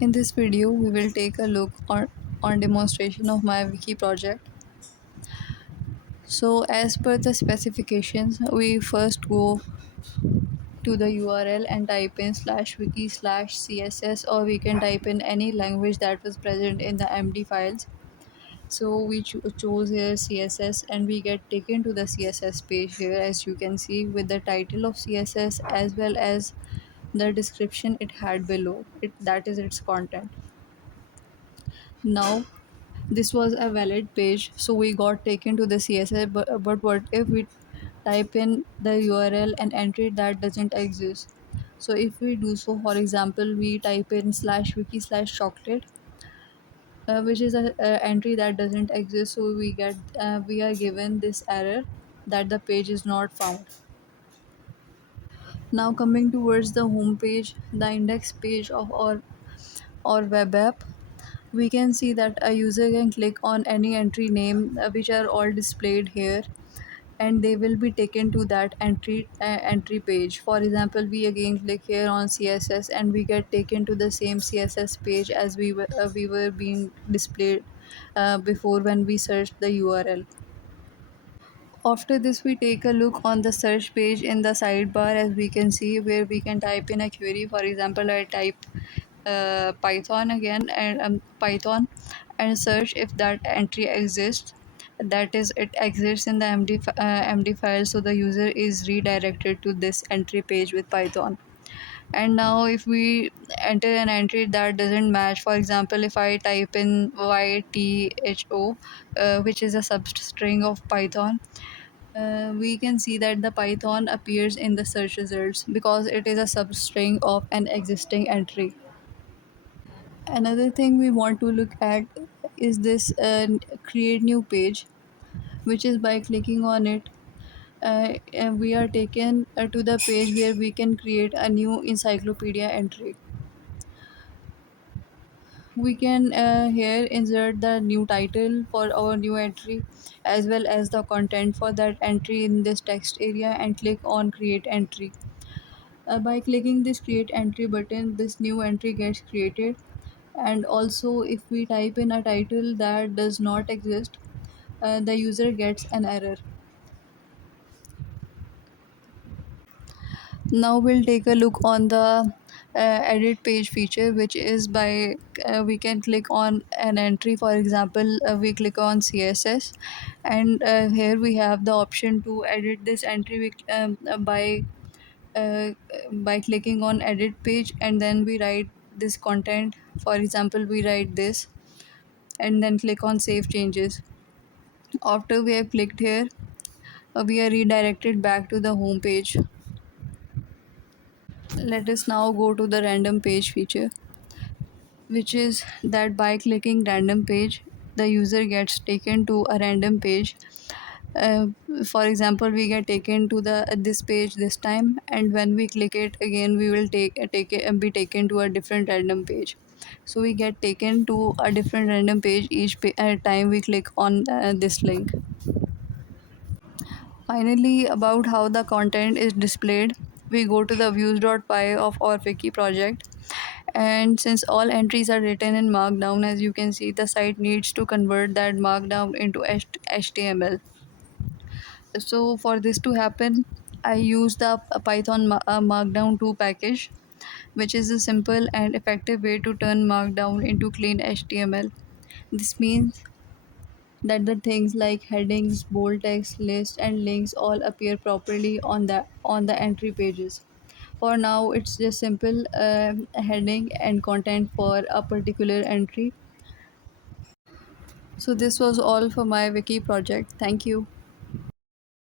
In this video, we will take a look on demonstration of my wiki project. So as per the specifications, we first go to the URL and type in /wiki/css, or we can type in any language that was present in the MD files. So we chose here CSS, and we get taken to the CSS page here, as you can see, with the title of CSS as well as the description it had below it, that is its content. Now this was a valid page, so we got taken to the CSS. But what if we type in the URL and entry that doesn't exist? So if we do so, for example, we type in /wiki/chocolate, which is a entry that doesn't exist, so we are given this error that the page is not found. Now coming towards the home page, the index page of our web app, we can see that a user can click on any entry name, which are all displayed here, and they will be taken to that entry page. For example, we again click here on CSS, and we get taken to the same CSS page as we were being displayed before when we searched the URL. After this, we take a look on the search page in the sidebar, as we can see, where we can type in a query. For example, I type Python again, and Python, and search if that entry exists. That is, it exists in the MD file, so the user is redirected to this entry page with Python. And now if we enter an entry that doesn't match, for example, if I type in YTHO, which is a substring of Python, we can see that the Python appears in the search results because it is a substring of an existing entry. Another thing we want to look at is this create new page, which is by clicking on it, and we are taken to the page where we can create a new encyclopedia entry. We can here insert the new title for our new entry, as well as the content for that entry in this text area, and click on create entry. By clicking this create entry button, this new entry gets created. And also, if we type in a title that does not exist, the user gets an error. Now we'll take a look on the edit page feature, which is by we can click on an entry. For example, we click on CSS, and here we have the option to edit this entry uh, by clicking on edit page, and then we write this content. For example, we write this, and then click on save changes. After we have clicked here, we are redirected back to the home page. Let us now go to the random page feature, which is that by clicking random page, the user gets taken to a random page. uh, for example, we get taken to the this page this time, and when we click it again, we will take it and be taken to a different random page. So we get taken to a different random page time we click on this link. Finally, about how the content is displayed, we go to the views.py of our wiki project. And since all entries are written in Markdown, as you can see, the site needs to convert that Markdown into HTML. So for this to happen, I use the Python Markdown 2 package, which is a simple and effective way to turn Markdown into clean HTML. This means that the things like headings, bold text, lists, and links all appear properly on the entry pages. For now, it's just simple heading and content for a particular entry. So this was all for my wiki project. Thank you.